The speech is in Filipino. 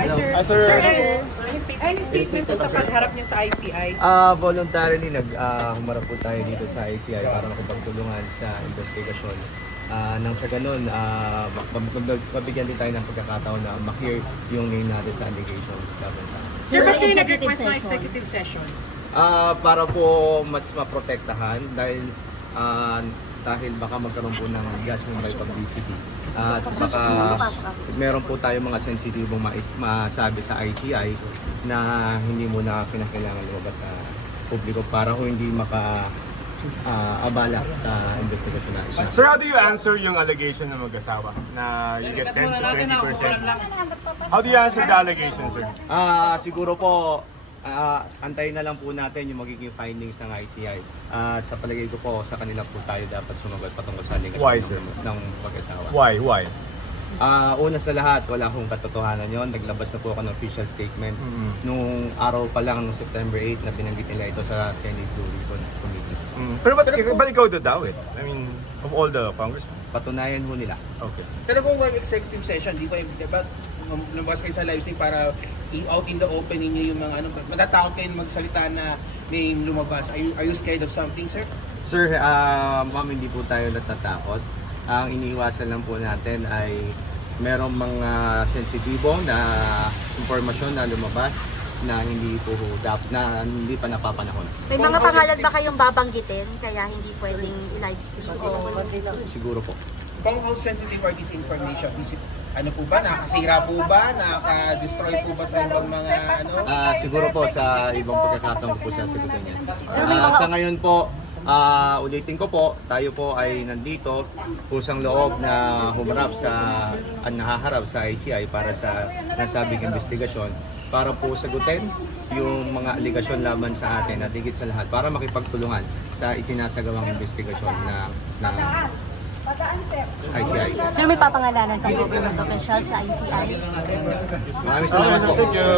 Hi, sir. Sir, any statement po sa pagharap niyo sa ICI? Voluntarily humarap po tayo dito sa ICI para makapagtulungan sa investigasyon. Nang sa ganun, mabigyan din tayo ng pagkakataon na ma-hear yung name natin sa allegations laban sa akin. Sir, ba't kayo nag-request ng executive session? Para po mas maprotektahan dahil baka magkaroon po ng judgment by publicity. At baka meron po tayo mga sensitibong masabi sa ICI na hindi muna kinakailangan lumabas sa publiko para ho hindi abala sa investigasyon natin. Sir, how do you answer yung allegation ng mag-asawa na you get 10 to 20%? How do you answer the allegation, sir? Siguro po, antayin na lang po natin yung magiging findings ng ICI. At sa palagay ko po, sa kanila po tayo dapat sumagot patungkol sa Why, sir? allegation ng mag-asawa. Why? Una sa lahat, wala akong katotohanan yon. Naglabas na po ako ng official statement nung araw pa lang, nung September 8, na binanggit nila ito sa Senate Blue Ribbon Committee. Pero ba't ikaw daw eh? I mean, of all the congressmen. Patunayan ho nila. Okay. Pero kung wag executive session, di ba lumabas kayo sa live stream para out in the open ninyo yung mga matatakot kayo magsalita na name lumabas. Are you scared of something, sir? Sir, ma'am, hindi po tayo natatakot. Ang iniiwasan lang po natin ay merong mga sensitibo na impormasyon na lumabas na hindi pa napapanahon. May mga pangalan ba kayong babanggitin kaya hindi pwedeng i-live stream? Siguro po. Kung how sensitive are this information? Is it, po ba? Nakasira po ba? Naka-destroy po ba sa ibang mga Siguro po sa ibang pagkakataon ko po sasagutin yan. Sa ngayon po, ulitin ko po, tayo po ay nandito pusang loob na nahaharap sa ICI para sa nasabing investigasyon para po sagutin yung mga aligasyon laban sa atin at higit sa lahat para makipagtulungan sa isinasagawang investigasyon ng ICI. Sir, may papangalanan kang government official sa ICI? Maraming salamat po. Thank you.